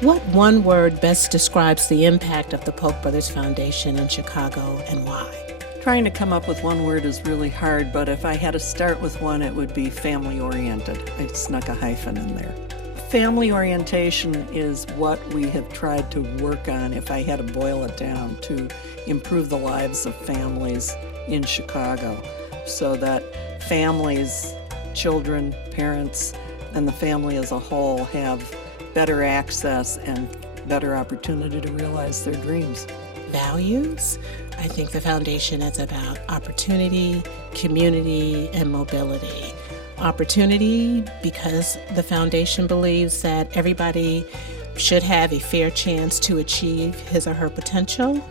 What one word best describes the impact of the Polk Brothers Foundation in Chicago and why? Trying to come up with one word is really hard, but if I had to start with one, it would be family-oriented. I snuck a hyphen in there. Family orientation is what we have tried to work on, if I had to boil it down, to improve the lives of families in Chicago so that families, children, parents, and the family as a whole have better access and better opportunity to realize their dreams. Values? I think the foundation is about opportunity, community, and mobility. Opportunity because the foundation believes that everybody should have a fair chance to achieve his or her potential.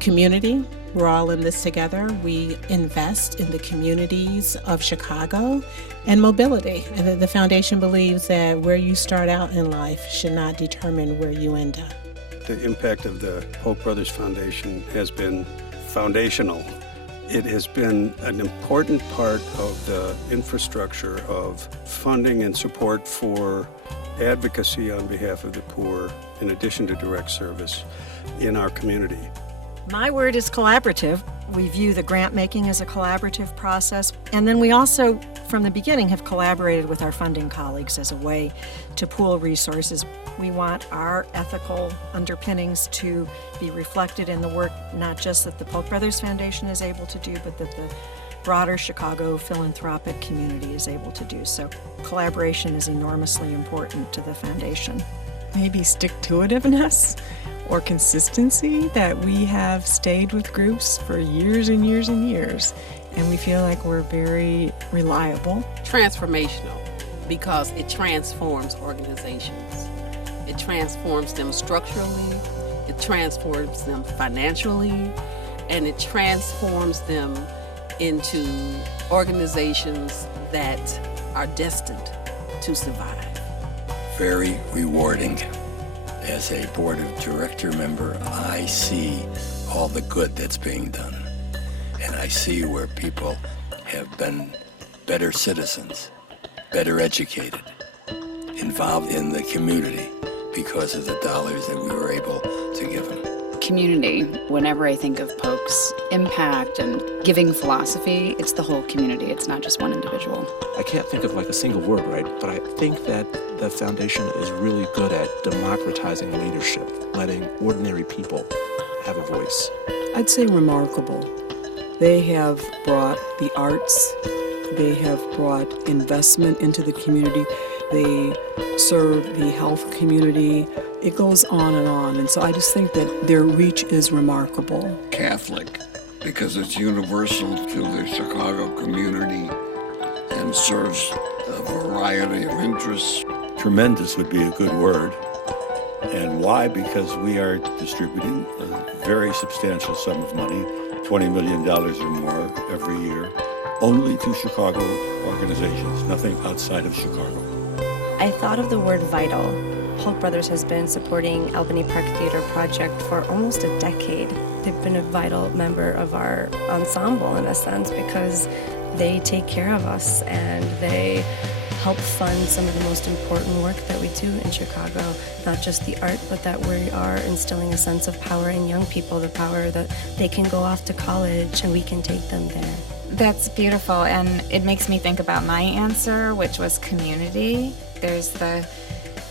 Community, we're all in this together. We invest in the communities of Chicago. And mobility, and the foundation believes that where you start out in life should not determine where you end up. The impact of the Polk Brothers Foundation has been foundational. It has been an important part of the infrastructure of funding and support for advocacy on behalf of the poor, in addition to direct service in our community. My word is collaborative. We view the grant making as a collaborative process. And then we also, from the beginning, have collaborated with our funding colleagues as a way to pool resources. We want our ethical underpinnings to be reflected in the work, not just that the Polk Brothers Foundation is able to do, but that the broader Chicago philanthropic community is able to do. So collaboration is enormously important to the foundation. Maybe stick-to-itiveness or consistency, that we have stayed with groups for years and years and years, and we feel like we're very reliable. Transformational, because it transforms organizations. It transforms them structurally, it transforms them financially, and it transforms them into organizations that are destined to survive. Very rewarding. As a board of director member, I see all the good that's being done. And I see where people have been better citizens, better educated, involved in the community because of the dollars that we were able to give them. Community. Whenever I think of Polk's impact and giving philosophy, it's the whole community. It's not just one individual. I can't think of like a single word, right? But I think that the foundation is really good at democratizing leadership, letting ordinary people have a voice. I'd say remarkable. They have brought the arts, they have brought investment into the community, they serve the health community. It goes on, and so I just think that their reach is remarkable. Catholic, because it's universal to the Chicago community and serves a variety of interests. Tremendous would be a good word. And why? Because we are distributing a very substantial sum of money, $20 million or more every year, only to Chicago organizations, nothing outside of Chicago. I thought of the word vital. Polk Brothers has been supporting Albany Park Theater Project for almost a decade. They've been a vital member of our ensemble in a sense because they take care of us and they help fund some of the most important work that we do in Chicago. Not just the art, but that we are instilling a sense of power in young people, the power that they can go off to college and we can take them there. That's beautiful, and it makes me think about my answer, which was community. There's the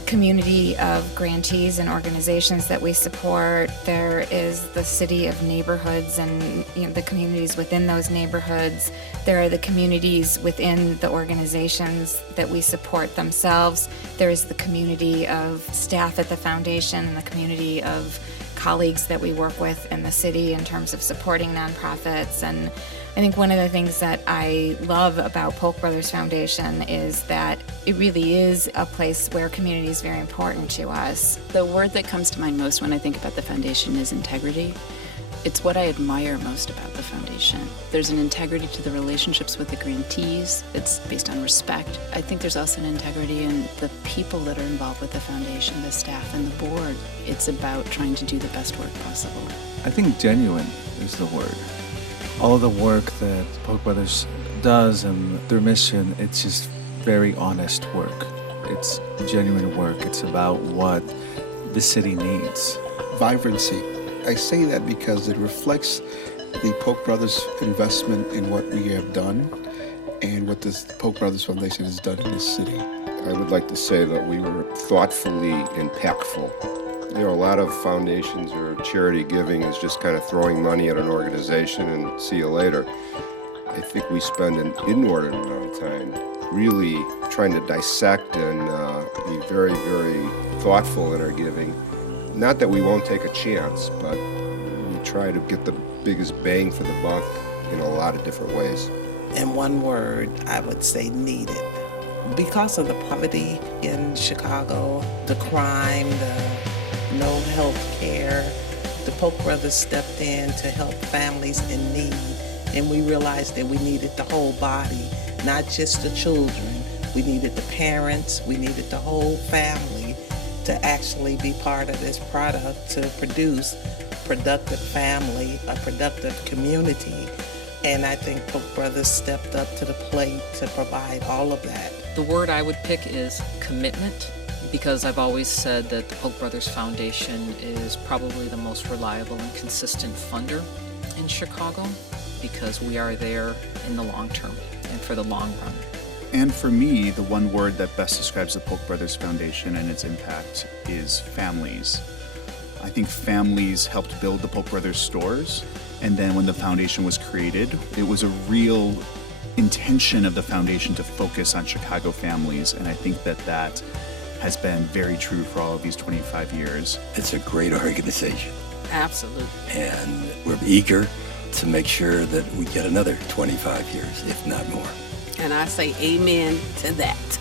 community of grantees and organizations that we support. There is the city of neighborhoods and the communities within those neighborhoods. There are the communities within the organizations that we support themselves. There is the community of staff at the foundation and the community of colleagues that we work with in the city in terms of supporting nonprofits. And I think one of the things that I love about Polk Brothers Foundation is that it really is a place where community is very important to us. The word that comes to mind most when I think about the foundation is integrity. It's what I admire most about the foundation. There's an integrity to the relationships with the grantees. It's based on respect. I think there's also an integrity in the people that are involved with the foundation, the staff and the board. It's about trying to do the best work possible. I think genuine is the word. All of the work that Polk Brothers does and their mission, it's just very honest work. It's genuine work. It's about what the city needs. Vibrancy. I say that because it reflects the Polk Brothers investment in what we have done and what the Polk Brothers Foundation has done in this city. I would like to say that we were thoughtfully impactful. You know, a lot of foundations or charity giving is just kind of throwing money at an organization and see you later. I think we spend an inordinate amount of time really trying to dissect and be very, very thoughtful in our giving. Not that we won't take a chance, but we try to get the biggest bang for the buck in a lot of different ways. In one word, I would say needed. Because of the poverty in Chicago, the crime, the no health care, the Polk Brothers stepped in to help families in need. And we realized that we needed the whole body, not just the children. We needed the parents, we needed the whole family to actually be part of this product to produce productive family, a productive community. And I think Polk Brothers stepped up to the plate to provide all of that. The word I would pick is commitment, because I've always said that the Polk Brothers Foundation is probably the most reliable and consistent funder in Chicago, because we are there in the long term and for the long run. And for me, the one word that best describes the Polk Brothers Foundation and its impact is families. I think families helped build the Polk Brothers stores, and then when the foundation was created, it was a real intention of the foundation to focus on Chicago families, and I think that that has been very true for all of these 25 years. It's a great organization. Absolutely. And we're eager to make sure that we get another 25 years, if not more. And I say amen to that.